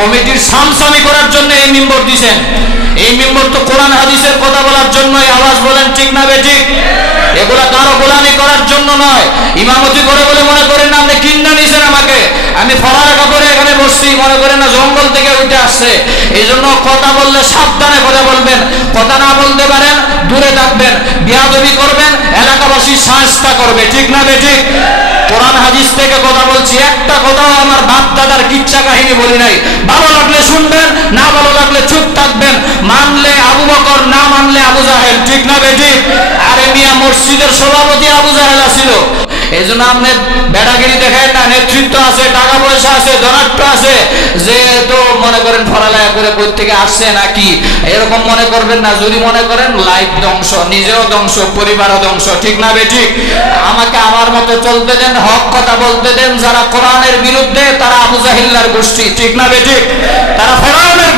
কমিটির সামসামি করার জন্য এই মিম্বর দিছেন। এই মিম্বর তো কোরআন হাদিসের কথা বলার জন্যই আওয়াজ বলেন, ঠিক না বেঠিক এগুলা কারও গোলামি করার জন্য নয়। ইমামতি করে বলে মনে করেন না, আপনি কিন্না নিছেন আমাকে। আমি পড়ালেখা করে এখানে বসছি, মনে করেন না জঙ্গল থেকে উঠে আসছে। এই জন্য কথা বললে সাবধানে কথা বলবেন। কথা না বলতে পারেন, দূরে থাকবেন। বিয়াদবি করবেন, এলাকাবাসী সাহসটা করবে, ঠিক না বেঠিক কোরআন হাদিস থেকে কথা বলছি, একটা কথাও আমার বাপ দাদার কিচ্ছা কাহিনী বলি নাই। মানলে আবু বকর, না মানলে আবু জাহেল, ঠিক না বেঠিক আরে মিয়া মসজিদের সভাপতি আবু জাহেল আছিল। এই জন্য আপনার বেড়াগিরি দেখেন না, নেতৃত্ব আছে, টাকা পয়সা আছে ধনাট্য আছে। মনে করেন পড়ালেখা করে থেকে আসছে নাকি, এরকম মনে করবেন না, যদি মনে করেন লাইফ ধ্বংস, নিজেও ধ্বংস, পরিবারও ধ্বংস, ঠিক না বেঠিক আমাকে আমার মতো চলতে দেন, হক কথা বলতে দেন, যারা কোরআনের বিরুদ্ধে, তারা আবু জাহিল্লার গোষ্ঠী, ঠিক না বেঠিক তারা ফেরাউনের